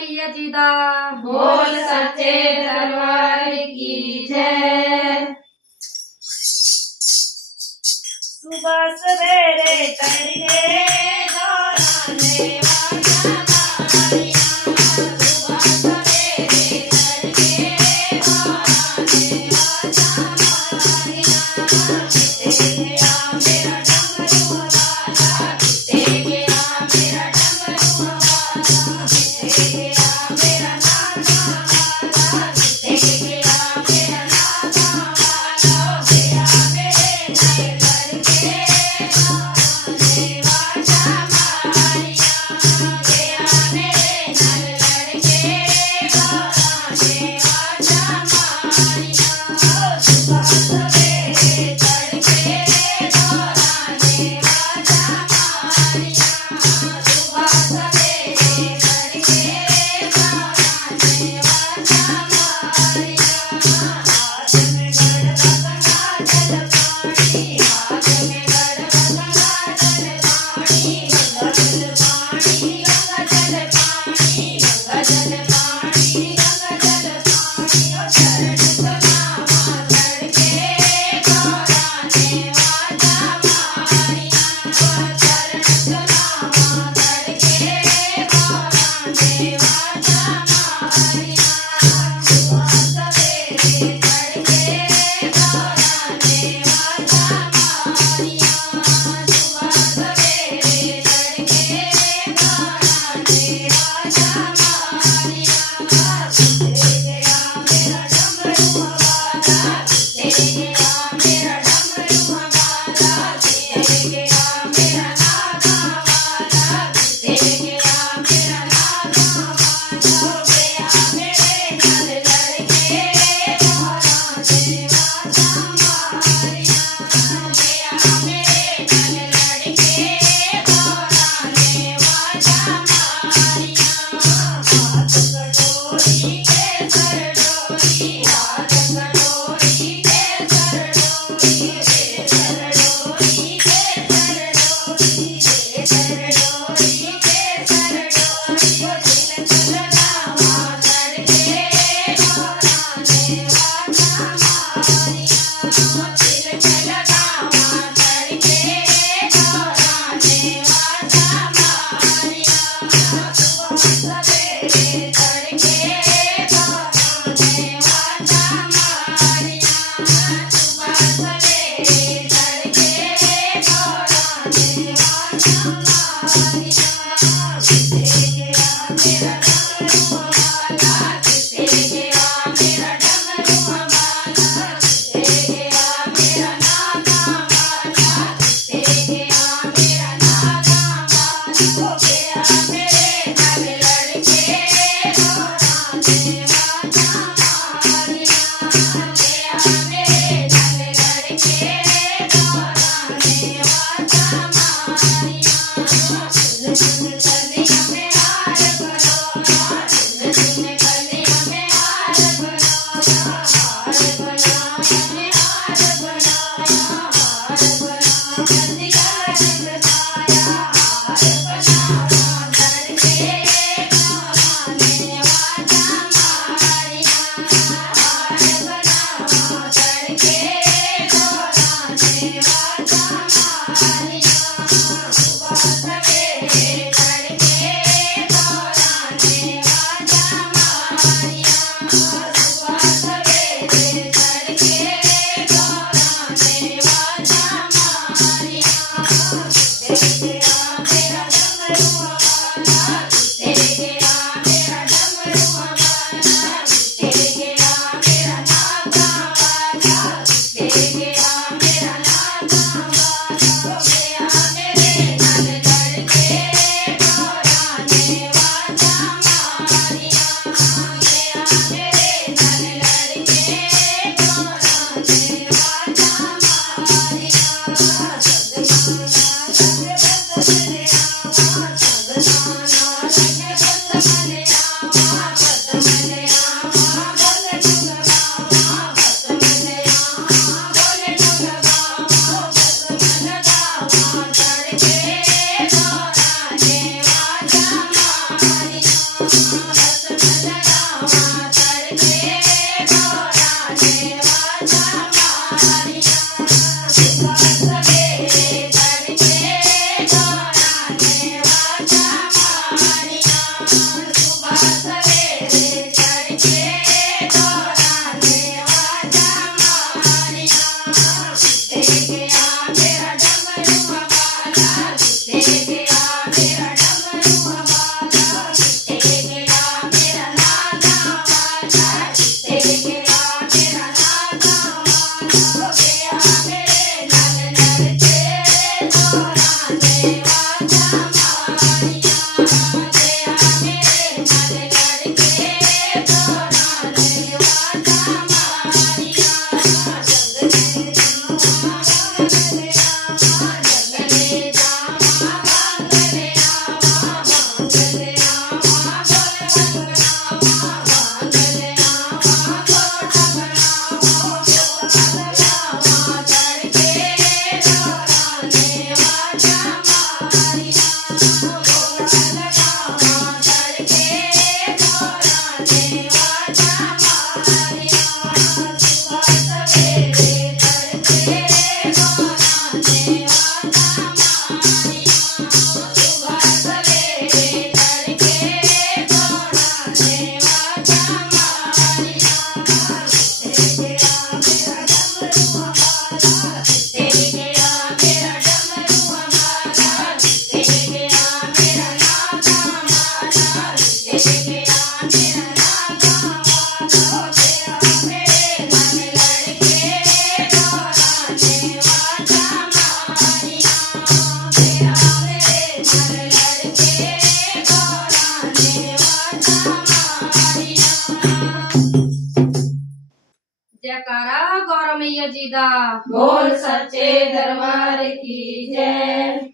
मैया जी दा बोल सच्चे दरबार की जय। सुबह सवेरे तड़के दौड़ाने वाला मारिया, सुबह सवेरे तड़के दौड़ाने वाला मारिया। किते गया मेरा डमरू वाला, किते गया मेरा डमरू वाला, किते गया मेरा नाना वाला, किते गया मेरा नाना वाला। गया मेरे नए लड़के दौड़ाने वाला मारिया, गया मेरे नए लड़के दौड़ाने वाला मारिया। सुबह सवेरे तड़के दौड़ाने वाला मारिया, सुबह सवेरे तड़के दौड़ाने वाला मारिया। हाथ में गड़बा गंगा जल पानी, हाथ में गड़बा गंगा जल पानी, गंगा जल पानी, गंगा जल पानी, गंगा जल पानी, गंगा जल पानी। ओ चरण सुनामा तड़के दौड़ाने वाला मारिया, ओ चरण सुनामा तड़के दौड़ाने वाला मारिया। सुबह सवेरे तड़के दौड़ाने वाला मारिया, सुबह सवेरे तड़के दौड़ाने वाला मारिया। किते गया मेरा डमरू वाला, किते गया मेरा डमरू वाला, किते गया मेरा नागा वाला, किते गया मेरा नागा वाला। गया मेरे नल लड़के दौड़ाने वाला मारिया, गया मेरे नल लड़के दौड़ाने वाला मारिया। हाथ कटोरी के सर डोरी, हाथ कटोरी के सर डोरी, के सर डोरी के सर डोरी, के सर डोरी के सर डोरी। ओ तिलक लगावा तड़के दौड़ाने वाला मारिया, तिलक लगावा तड़के दौड़ाने वाला मारिया। सुबह सवेरे तड़के दौड़ाने वाला मारिया, सुबह सवेरे तड़के दौड़ाने वाला मारिया। किते गया मेरा जयकारा गौरव मैया जी दा। बोल सच्चे दरबार की जय।